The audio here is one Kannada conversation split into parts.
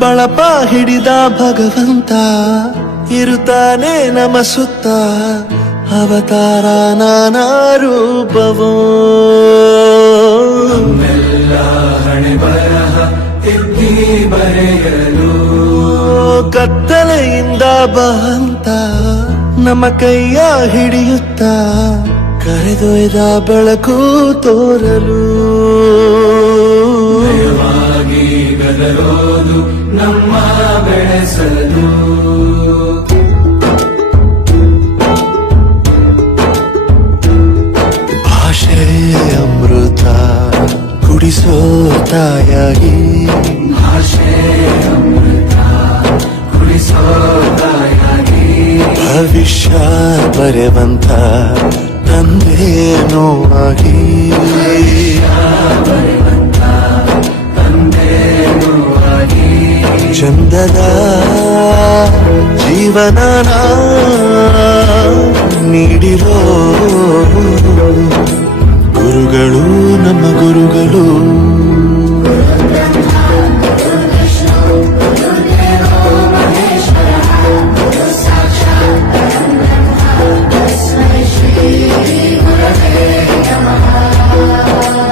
ಬಳಪ ಹಿಡಿದ ಭಗವಂತ ಇರುತ್ತಾನೆ ನಮ ಸುತ್ತ ಅವತಾರ ನಾನಾ ರೂಪವೋ ನಮ್ಮೆಲ್ಲ ಹಣೆ ಬರಹ ತಿದ್ದಿ ಬರೆಯಲು ಕತ್ತಲೆಯಿಂದ ಬಹಂತ ನಮ್ಮ ಕೈಯ ಹಿಡಿಯುತ್ತ ಕರೆದೊಯ್ದ ಬೆಳಕು ತೋರಲು ಭಯವಾಗಿ ಗದರೋದು ನಮ್ಮ ಬೆಳೆಸಲು ಭಾಷೆ ಅಮೃತ ಕುಡಿಸೋ ತಾಯಾಗಿ ಭಾಷೆ ಅಮೃತ ಕುಡಿಸೋ ತಾಯಾಗಿ ಭವಿಷ್ಯ ಬರೆವಂತ ತಂದೇನೋ ಆಗಿ ತಂದೇನೂ ಆಗಿ ಚಂದದ ಜೀವನನ ನೀಡಿರೋ ಗುರುಗಳು ನಮ್ಮ ಗುರುಗಳು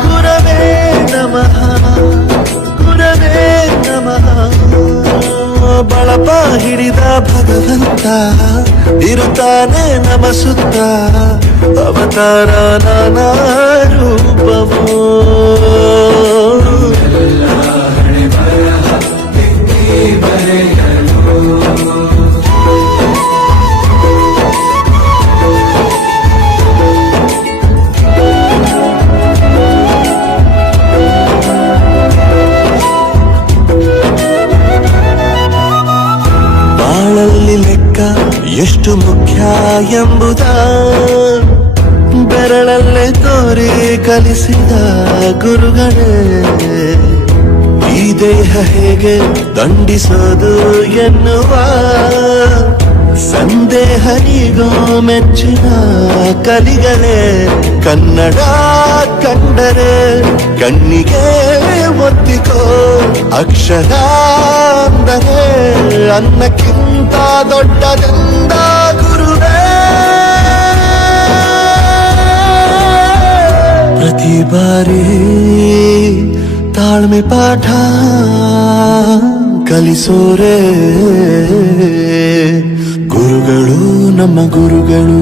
ಗುರವೇ ನಮಃ ಗುರವೇ ನಮಃ ಬಳಪ ಹಿಡಿದ ಭಗವಂತ ಇರುತ್ತಾನೆ ನಮ ಸುತ್ತ ಅವತಾರ ನಾನಾ ರೂಪವೋ ಎಲ್ಲ ಹಣೆ ಬರಹ ತಿದ್ದಿ ಬರೆಯಲು ಬಾಳಲ್ಲಿ ಲೆಕ್ಕ ಎಷ್ಟು ಮುಖ್ಯ ಎಂಬುದ ಬೆರಳಲ್ಲೇ ತೋರಿ ಕಲಿಸಿದ ಗುರುಗಳೇ ಈ ದೇಹ ಹೇಗೆ ದಂಡಿಸೋದು ಎನ್ನುವ ಸಂದೇಹ ಈಗೋ ಮೆಚ್ಚಿನ ಕಲಿಗಳೇ ಕನ್ನಡ ಕಂಡರೆ ಕಣ್ಣಿಗೆ ಒತ್ತಿಕೋ ಅಕ್ಷರ ಅಂದರೆ ಅನ್ನಕ್ಕಿಂತ ದೊಡ್ಡದೆಂದ ಗುರುವೇ ಪ್ರತಿ ಬಾರಿ ತಾಳ್ಮೆ ಪಾಠ ಕಲಿಸೋರೆ ಗುರುಗಳು ನಮ್ಮ ಗುರುಗಳು